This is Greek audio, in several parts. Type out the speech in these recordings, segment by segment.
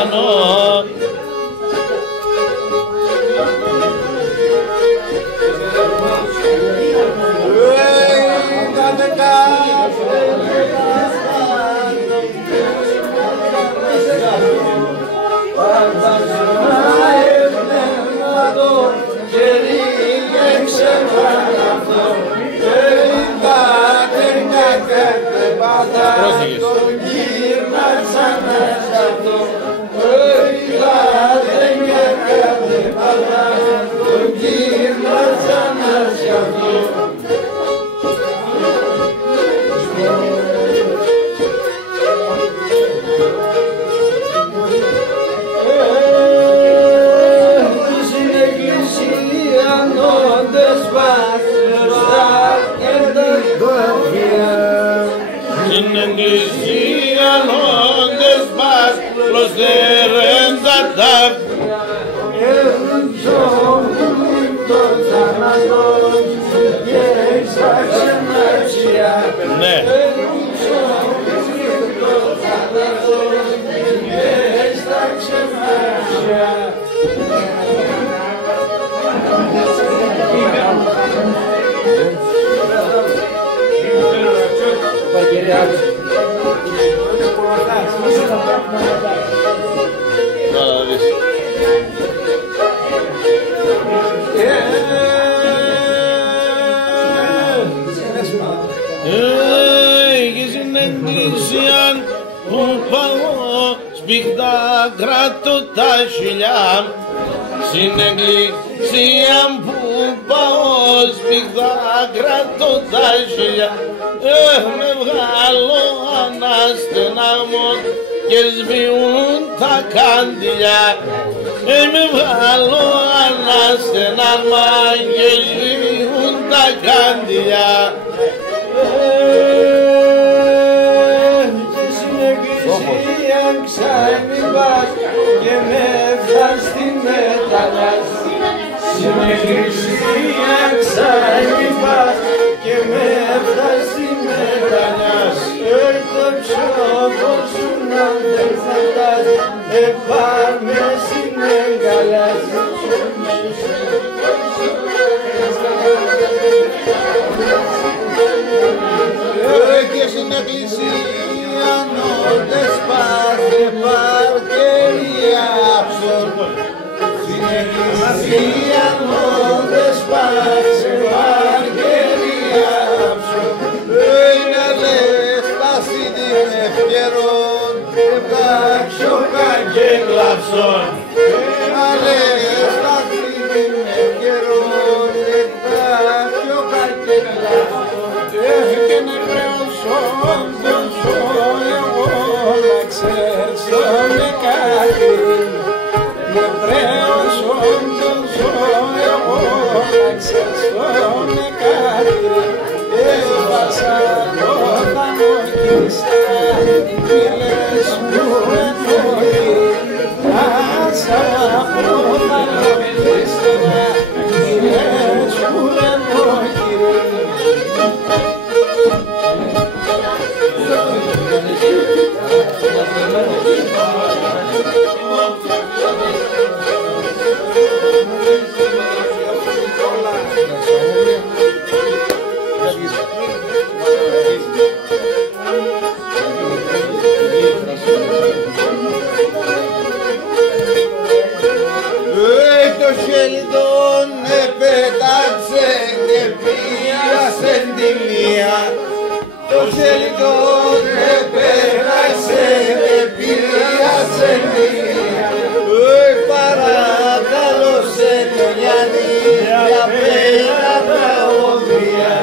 ουρανό. Στην εκκλησία όντες μας προσδέρεντα τα ναι. Και στην εκκλησία που πάω σπίχτα κράτω τα χιλιά. Στην εκκλησία που πάω σπίχτα κράτω τα χιλιά. Με βγάλω ανάστενα μου και σβήνουν τα κάντιλια. Με βγάλω ανάστενα μου και σβήνουν τα κάντιλια. Και στην εκκλησία ξαμιμπάς και με φτάς στην μετανιάς. Στην εκκλησία ξαμιμπάς και με φτάς στην μετανιάς. Το ψώπο σου να δεν φαντάς, πάμε στην εγκαλιάς. Και στην εκκλησία νότες πάθε παρκερία ψων. Στην εκκλησία νότες πάθε παρκερία ψων. Να λες τα σύντην ευκαιρών ευκάξω κακέκλαψον. Να λες τα σύντην ευκαιρών ευκάξω κακέκλαψον. Και νευραίος όντως εγώ να ξέρεις το νεκάρι. Νευραίος όντως εγώ να ξέρεις το νεκάρι. Έβασα το θανόκιστα, μίλες μου ενώκει. Άσα από θανόκιστα, μίλες μου ενώκει. Το χέρι τον επέταξε και πίασε τη μία. Το χέρι τον επέταξε και πίασε τη μία. Παρακαλώ σε το Γιάννη για πέρα τραγωδία.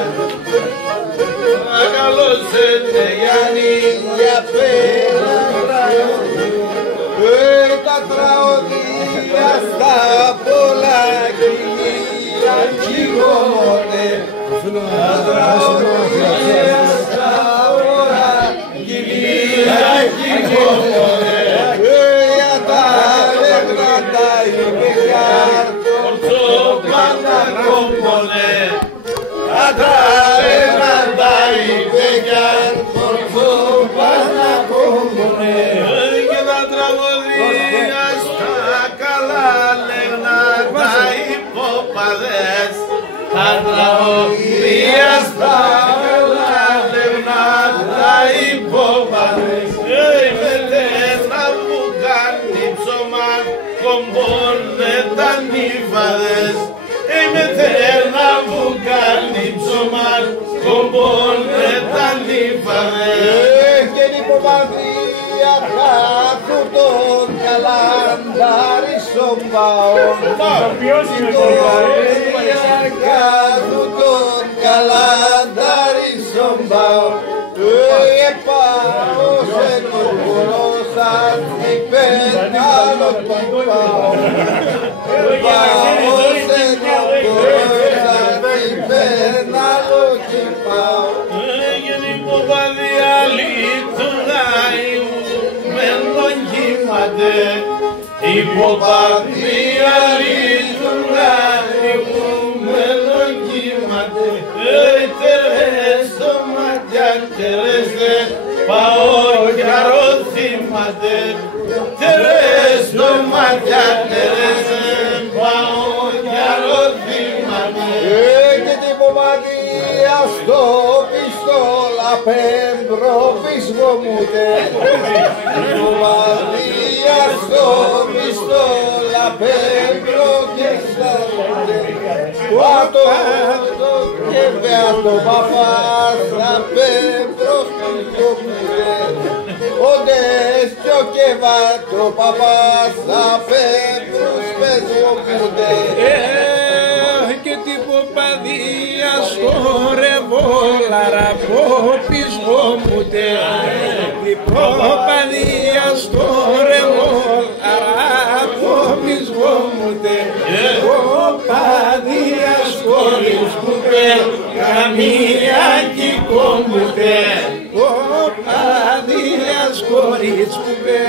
Παρακαλώ σε το Γιάννη για πέρα τραγωδία. Τα τραγωδία στα πολλά κοινία κυγόνε. Τα τραγωδία στα πολλά κοινία κυγόνε. Για τα αλεγρά τα υπηγάρ το πάντα κόμπονε. Τα αλεγρά τα υπηγάρ το πάντα κόμπονε. Και τα τραγωδία νύφαδες, τα τραγωδία στα λευκά τα υποβάδες. Να μου κάνει ψωμά, κομπώνε τα νύφαδες. Να μου κάνει ψωμά, κομπώνε τα νύφαδες. Και η υποβαδία κάτω τον καλαντάρι στον παόν. Κάτω τον καλαντάρι στον παόν. Πάω σε τον κολόσαν υπενάλο τον παόν. Πάω σε τον κολόσαν υπενάλο και πάω. Έγινε υποβαδία λιτουργάει με τον κύματε. Υποβαδία λιτουργάει με τον κύματε. Τερές το μάτια τερέστε, πάω κι αρωθήματε. Τερές το μάτια τερέστε, πάω κι αρωθήματε. Και την υποβαδία στο πιστόλα πέμπρο πίσω μου τε. Υποβαδία στο πιστόλα πέμπρο και στα τε. Πάτω και βέατο παπάς να πέμπρο πίσω μου τε. Οντες και βάτο παπάς να πέμπρο πίσω μου τε. Και την ποπαδία στο ρεβόλαρα από πίσω μου τε. Την ποπαδία στο ρεβόλαρα από πίσω μου τε. Ποπαδία στο ρίσκου τε, καμία κύκο μου τε. Ποπαδία στο ρίσκου τε,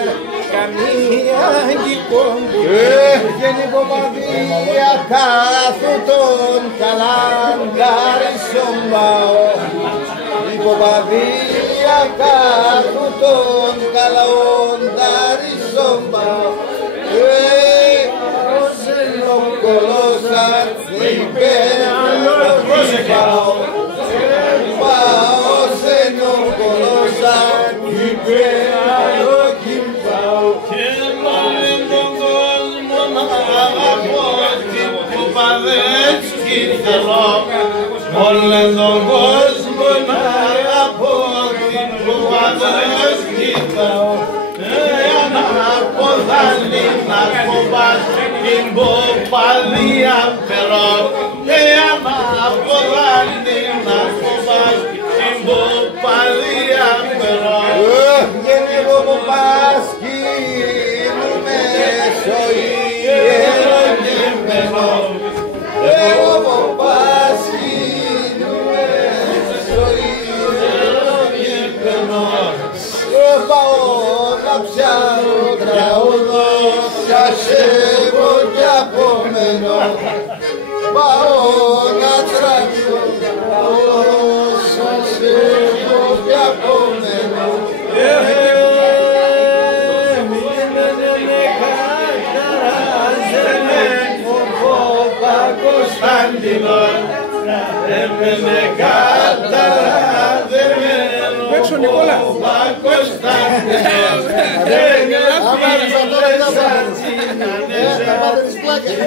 καμία κύκο μου τε. Και την υποβαδία κάθου τον καλαντάρι στον παό. Υποβαδία κάθου τον καλαντάρι στον παό. Ο κολόσαν υπέρ πάω. Πάω σε τον κολόσαν υπέρ πάω. Και όλη τον κόσμο να αγαπώ, την Ποπαδεύσκη θέλω. Όλη τον κόσμο να αγαπώ, την Ποπαδεύσκη θέλω. Να αποδάλει να κομπάς την Ποπαδία περώ. Να αποδάλει να κομπάς την Ποπαδία περώ. Γεννηγό μου πασκίνουμε στο ιεροκείμενο. Εγώ μου πασκίνουμε στο ιεροκείμενο. Πάω να πιάνω τραγούδο, πιάσευω κι απόμενο. Πάω να τραβώ τραγούδο, πιάσευω κι απόμενο. Έμενε καταραδεμένο Παίξω Νικόλα. Κωνσταντινός.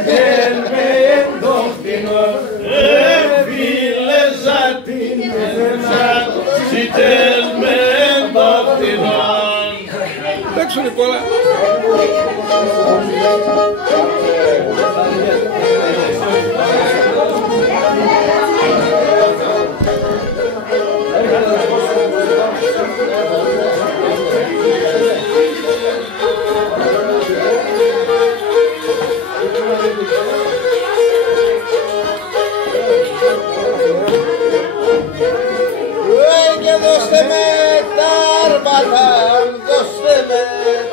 Δεν με εντόχτηνος. Φίλε ζατίνες, ζητές με εντόχτηνος. Παίξω Νικόλα. Και δώστε με τα αρμάτα, δώστε με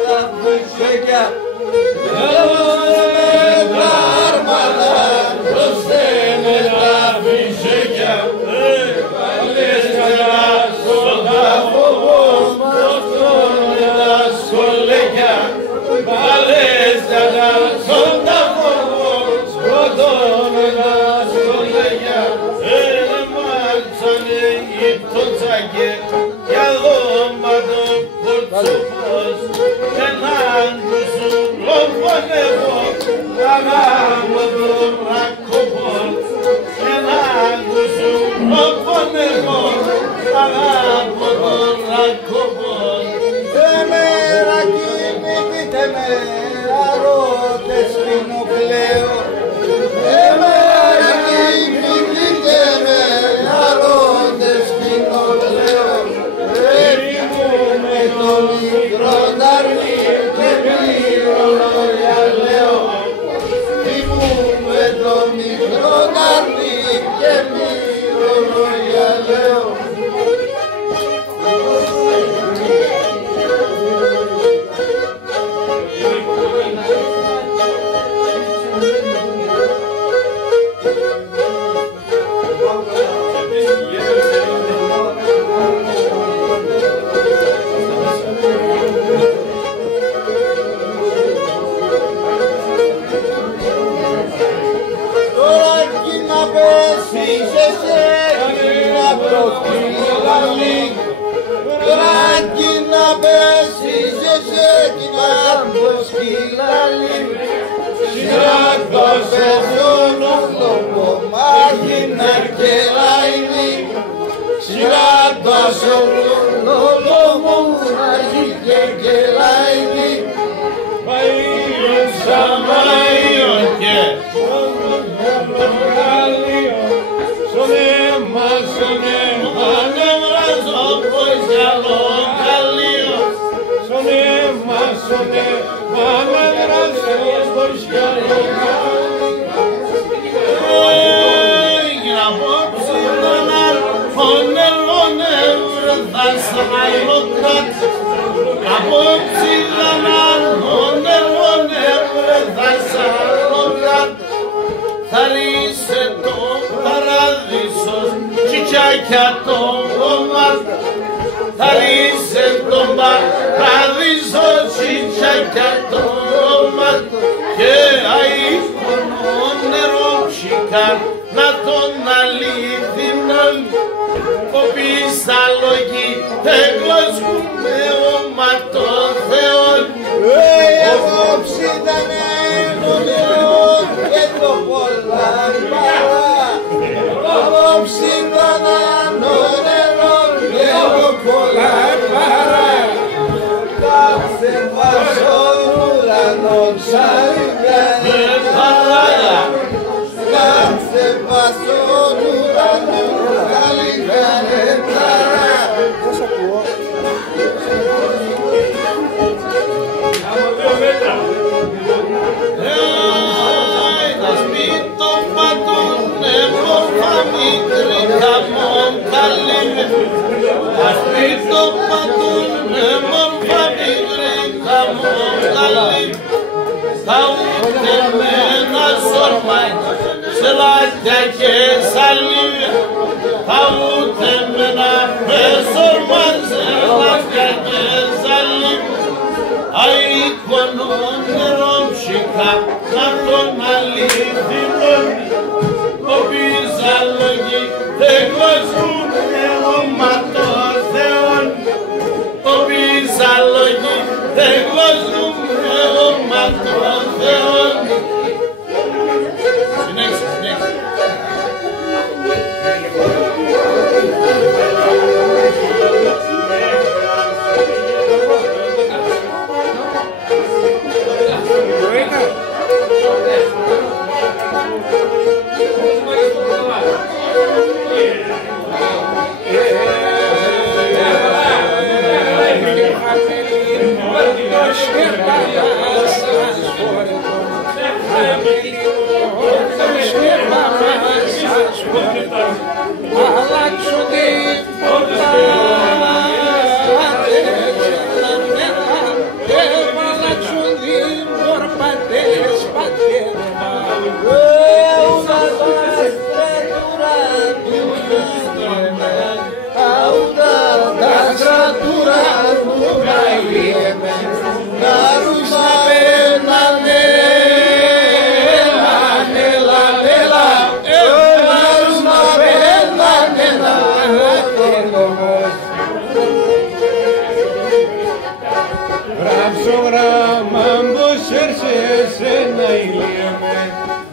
τα φυσικιά. Δώστε με τα αρμάτα, δώστε με τα φυσικιά. Παλές καλά στον τάφο, σκοτώνε τα σχολέκια. Παλές καλά στον τάφο, σκοτώνε τα σχολέκια. σου όπον εγώ αγάπω τον Ρακόπο. Εμεράκι μη πείτε με αρώτες κοινοπλέω. Εμεράκι μη πείτε με αρώτες κοινοπλέω. Επιβούμε το μικρό ταρνί και πλήρωνο για λέω. Επιβούμε το μικρό ταρνί και πλήρωνο για λέω. Τώρα εκεί να πέσεις εσύ να προσκύλαλη. Τώρα εκεί να πέσεις εσύ να προσκύλαλη. Συνάκος πέσουν οχλόπο μάγινα και λαϊνή. Συνάκος οχλόπο μάγι και λαϊνή. Θα ρίσε το παράδεισο τσιτσάκια το κόμμα. Θα ρίσε το παράδεισο τσιτσάκια το κόμμα. Και αείπονο νερό ψυχά να τον αλήθινον. Κοπείς τα λόγη εγκλωσκούμε όμα των Θεών. Απόψη ήτανε το νερό και το πολλά παρά. Απόψη ήτανε το νερό και το πολλά παρά. Κάθε πασόν ουρανών σαρικάνε παρά. Κάθε πασόν ουρανών σαρικάνε παρά. Πώς ακούω? Τα σπίτω πατούν εμόρφα μικρή καμόν καλή. Τα σπίτω πατούν εμόρφα μικρή καμόν καλή. Θα ούτε με ένα σόρμα σε λάκια και σαλίδια. Θα ούτε με ένα σόρμα σε λάκια και σαλίδια. Αίκονο νερό ψυχά να τον αλήθινον. Κοπείς αλόγοι εγκλωσκούνε όμα των Θεών. Κοπείς αλόγοι εγκλωσκούνε όμα των Θεών. Συνέχισε, συνέχισε.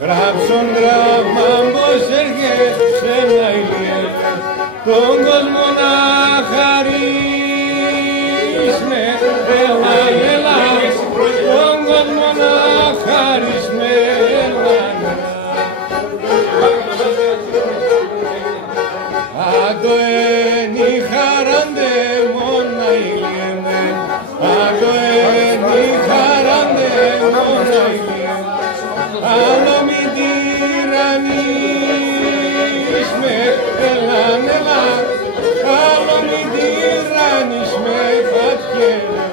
Γράψον γράμμα πως έρχεσαι να τον κόσμο να χαρίσμε, έλα, έλα, τον κόσμο να χαρίσμε, έλα. Άντο ένι χαράντε μόνα ηλιέμε, άντο ένι χαράντε μόνα ηλιέμε, άλλο μην τυραννίσμε, έλα, έλα, άλλο μην τυραννίσμε, πατιέρα.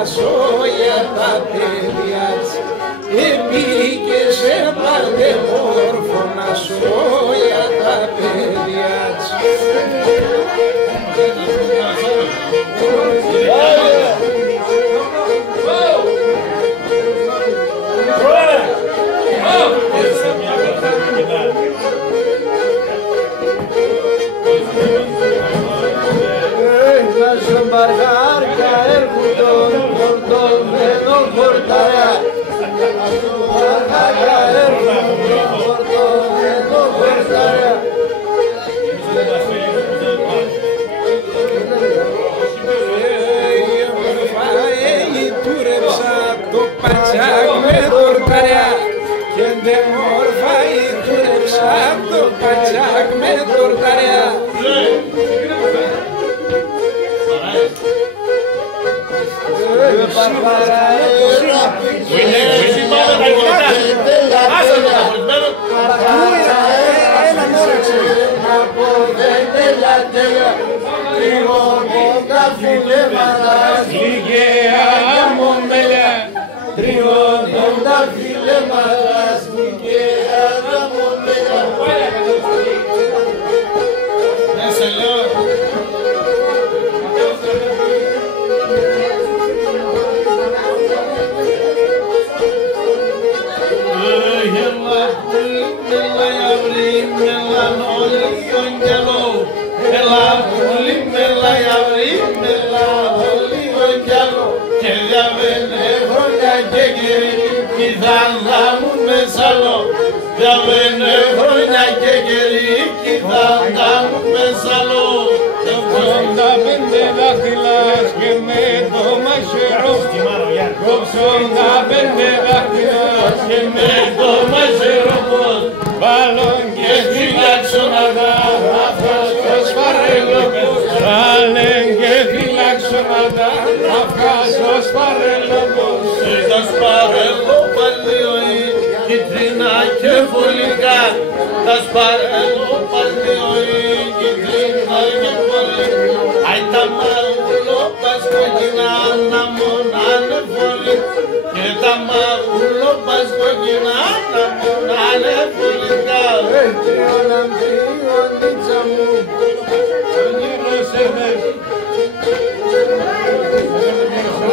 Ασόια τα παιδιά επίκε σε παντεμόρφωνα ασόια τα παιδιά. Μπαργάρκα έρχοντον φορτών με τον φορταρά. Μπαργάρκα έρχοντον φορτών με τον φορταρά. Τούρεψα το πατσάκ με τορταριά και ντε μόρφα τούρεψα το πατσάκ με τορταριά.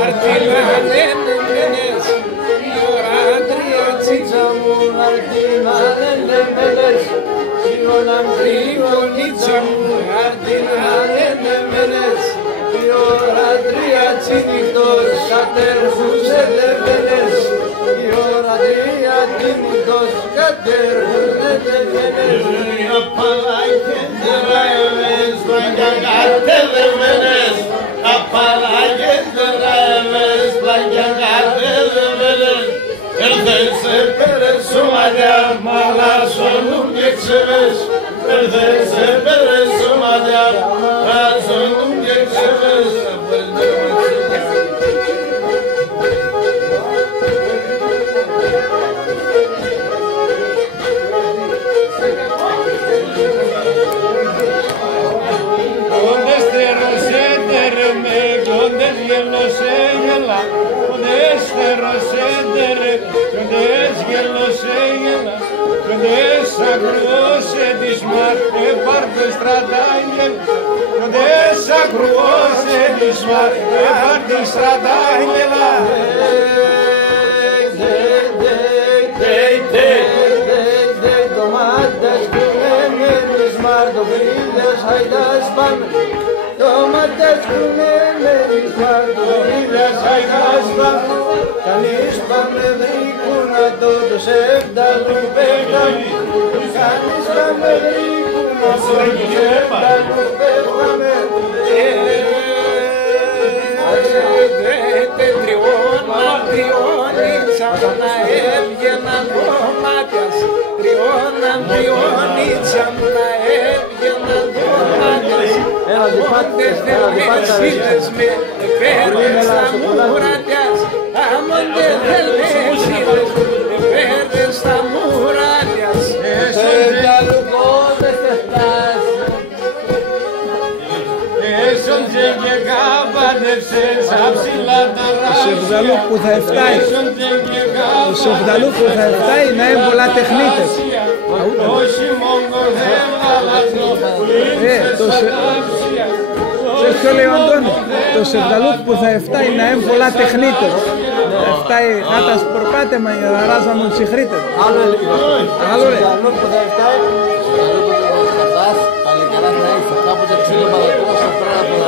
Αρτιλά nam trigonica μου την ανέμενες η ώρα τρία τσινητός κατέρχους ελεύθερες η ώρα τρία τσινητός κατέρχους ελεύθερες απαλάγεντρεύες πλαγιαγατεύες απαλάγεντρεύες πλαγιαγατεύες έρθες σε περαισωμαδιά μαλασσονούν και ξεβες έρθες σε περαισωμαδιά μαλασσονούν και ξεβες Κανείς πάμε βρήκουνα το σεβδαλού πέγαμε Κανείς πάμε βρήκουνα το σεβδαλού πέγαμε Τριώνητσαν να έβγαιναν κομμάτιας Τριώνητσαν να έβγαιναν κομμάτιας Αμόντες δελμεσίδες με φέρνες στα μουρατιάς Αμόντες δελμεσίδες με φέρνες στα μουρατιάς Σεβδαλουκόδες τεφτάς Ο Σεβδαλούκ που θα εφτάει, ο Σεβδαλούκ που θα εφτάει να είναι πολλά τεχνίτες. Ξέρεις ποιο λέει ο Αντώνης, το Σεβδαλούκ που θα εφτάει να είναι πολλά τεχνίτες. Θα εφτάει να τα σπορπάτε μα για να ράζα μου ψυχρίτες. Άλλο λέει. που θα εφτάει παλικαρά να είσαι κάποτε ξύλο μαλακρός πέρα από τα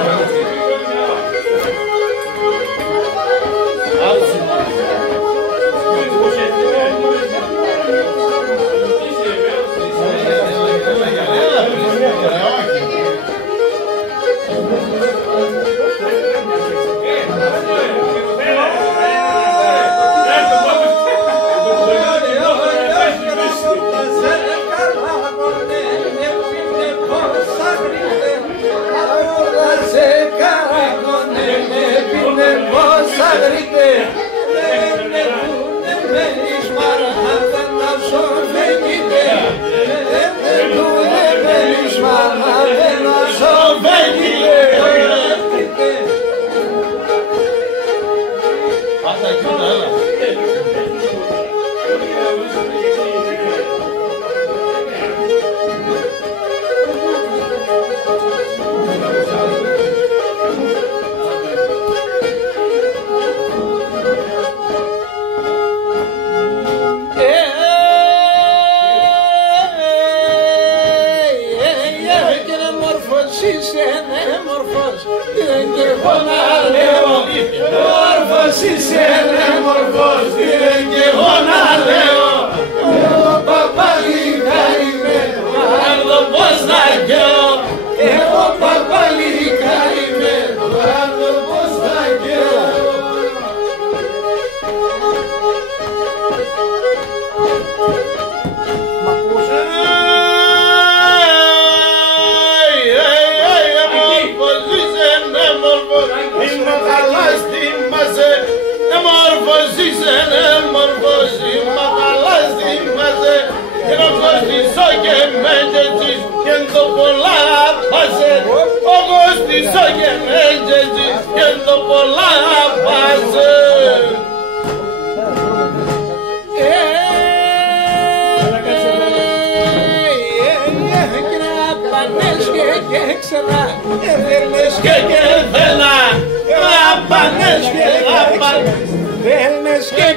Θέλνες και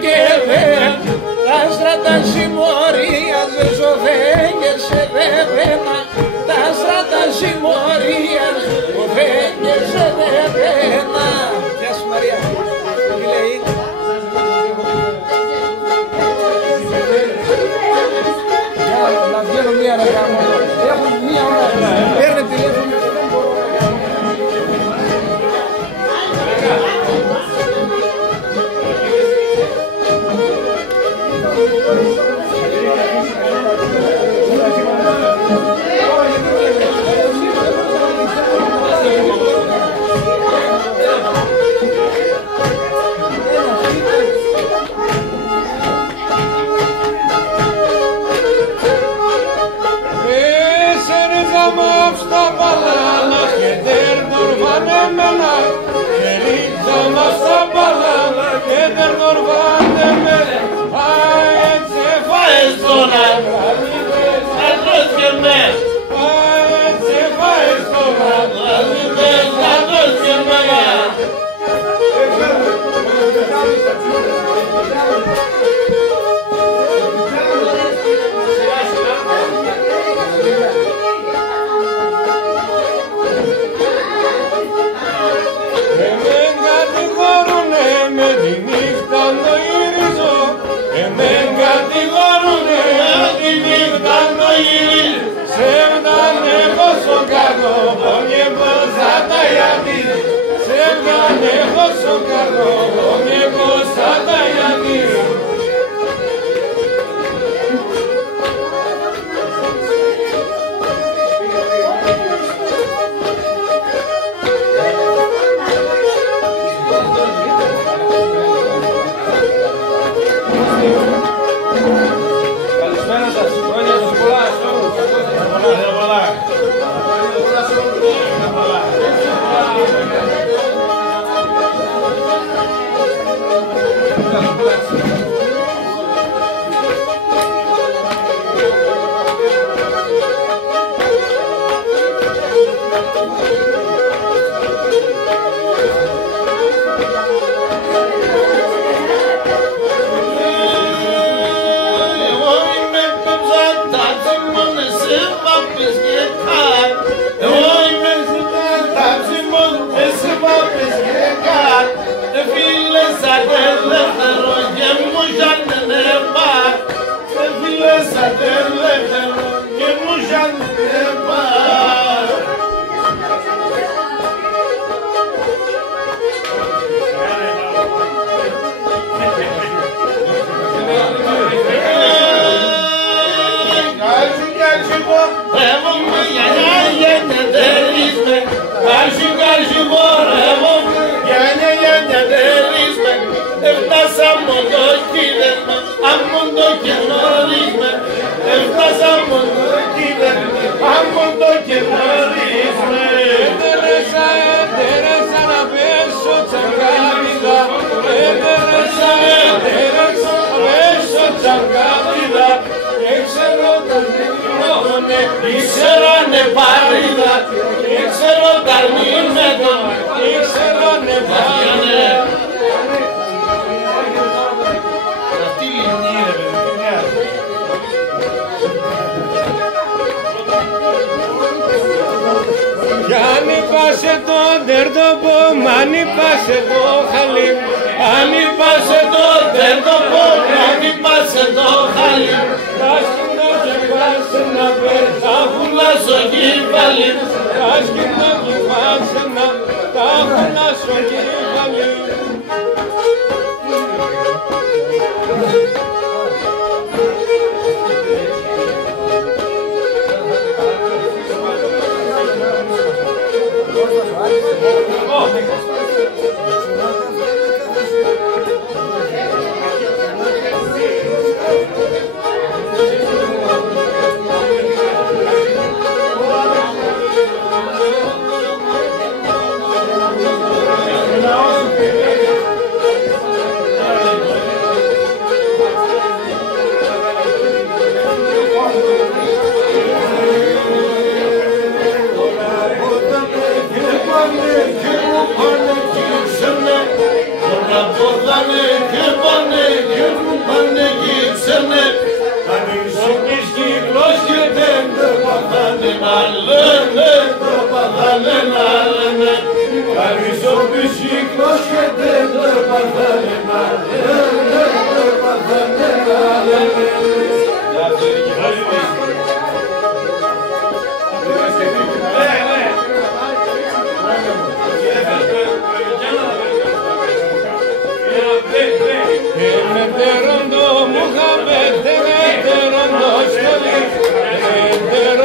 δεν, στράτα συμμορίας ζωδένιεσαι δεδένα, τα στράτα συμμορίας ζωδένιεσαι δεδένα. Γεια σου Μαρία, τι λέει? Να βγαίνω μία να κάνω, έχω μία ώρα, παίρνε τηλέφωνο. No.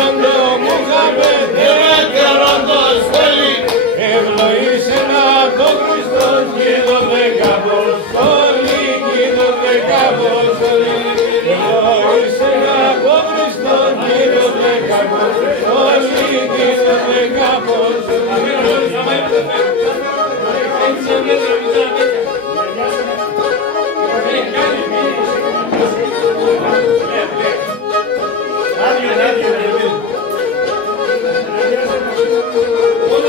ρόντο Μουχαμέντ, και ρόντος θέλει. ευλογήσε να το Χριστό και το δεκαποστόλι, και το δεκαποστόλι. Ευλογήσε να το Χριστό και το δεκαποστόλι, και το δεκαποστόλι.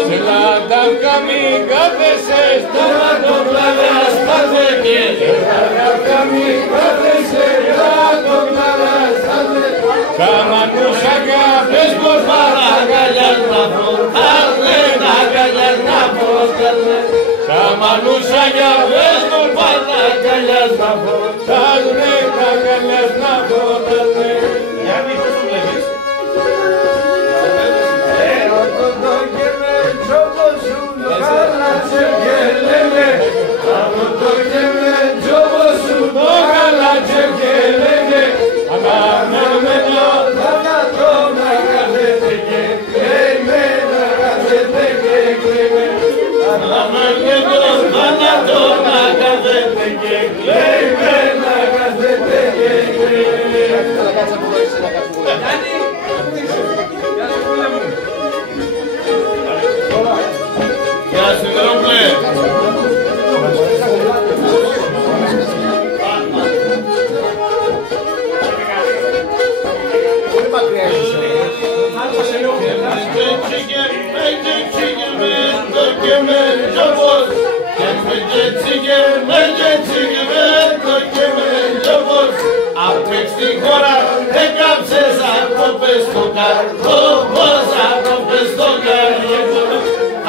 Σε λαντάκα μην κάθεσαι, στο λαντοκλάδας πάθε και σε λαντάκα μην κάθεσαι, στο λαντοκλάδας πάθε. Καμανούς αγάπες πως παρακαλιάς να φορτάζε, να καλιάς να φορτάζε. Καμανούς αγάπες πως παρακαλιάς να φορτάζε, να καλιάς να φορτάζε. Για μη πώς το βλέπεις. Γεια σου Γερόπλε. Πολύ μακριά είσαι. Απ' στη χώρα έκαψες απόπες στο καρδό, πως απόπες στο καρδό.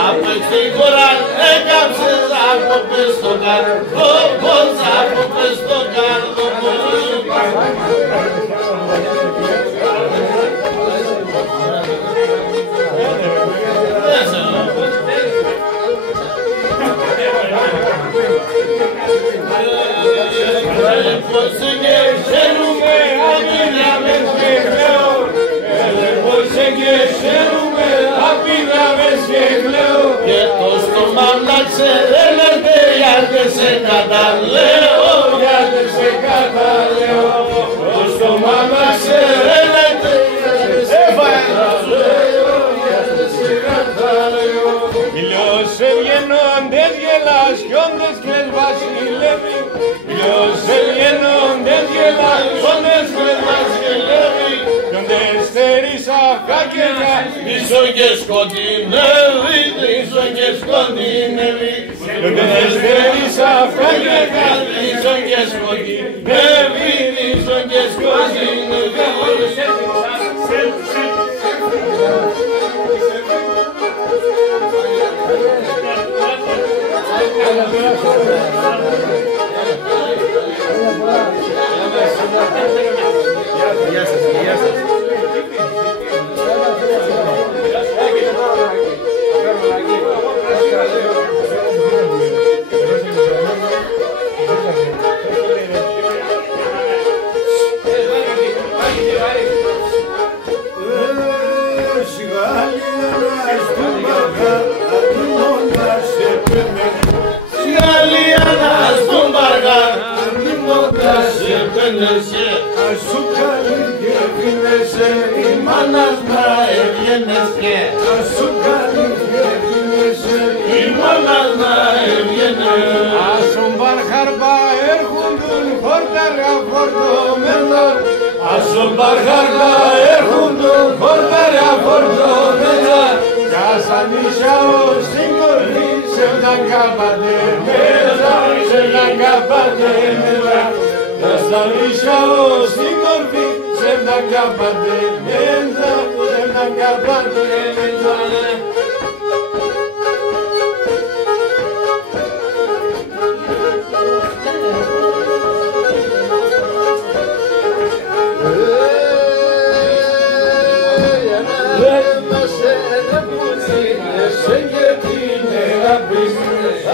Απ' στη χώρα έκαψες απόπες στο καρδό, πως απόπες στο καρδό. Και το στόμα να ξεδέλετε γιατί σε καταλέω, γιατί σε καταλέω. Το στόμα να ξεδέλετε γιατί σε καταλέω, γιατί σε καταλέω. Μιλιός ευγενόντες γελασιόντες κλαις βασιλεύει. Μιλιός ευγενόντες γελασιόντες κλαις βασιλεύει. Γιόντες στερείς αυκάκια Πίσω και σκοτεινεύει, πίσω και σκοτεινεύει. Γιόντες στερείς αυκάκια Πίσω και σκοτεινεύει, πίσω και σκοτεινεύει. Γεια σας, γεια σας. Σιγαλιάνας τον Μπαργά, αντιμώντας σε πένεσαι. Ας σου καλή και ευθύνεσαι, Η μάνας μα έβγαινες και ας σου καλή και ευθύνεσαι. η μάνας μα έβγαινες. Ας σου μπαρχαρπά έρχοντουν χόρταρα φορτωμένα. Ας τον Μπαργάρκα έρχοντον Χόρταρα φορτωμένα. Κι ας ανήσια ως την κορφή σε έναν καπατεμένα, σε έναν καπατεμένα. Κι ας ανήσια ως την κορφή σε έναν καπατεμένα, σε έναν καπατεμένα.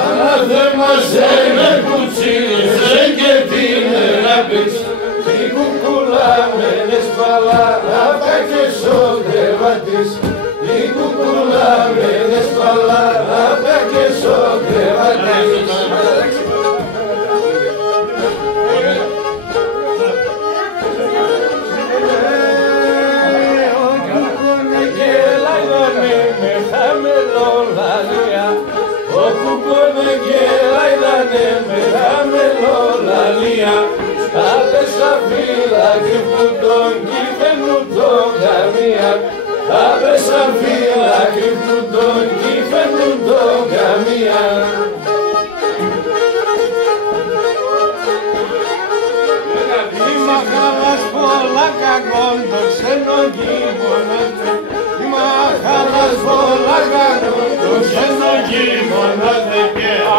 Ανάθεμα σε με κουτσίνεσαι και την αγάπης. Η κουκουλά με νεσπαλά, αυτά και σώτε της η κουκούλα με δεσπαλάδα και σοκρεβατής. Ο κουκόνε και λαϊδάνε με χαμελολαλία, άπεσα φύλλα κρυφτούν τον κύφαινουν τον καμία, άπεσα φύλλα κρυφτούν τον κύφαινουν τον καμία. Η μαχάλας πολλά κακόν το ξενοκύμωνος, η μαχάλας πολλά κακόν το ξενοκύμωνος,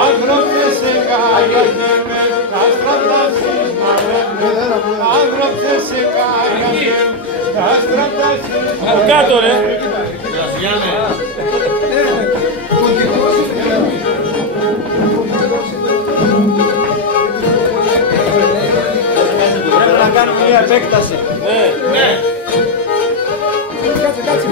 άνθρωπος εγκάγεται με τα στρατά σύσμαρε, άνθρωπος εγκάγεται τα στρατά σύσμαρε. Κάτω ρε! Πρέπει να κάνουμε μια επέκταση. Ναι. Κάτσε.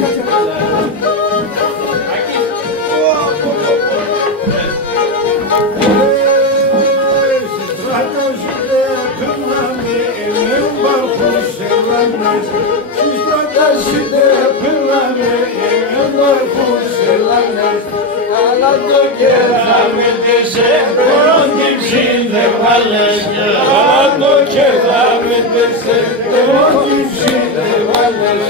Αλλά το κερδάμε σε πρώτη ψήνδευαλες, αλλά το κερδάμε σε πρώτη ψήνδευαλες.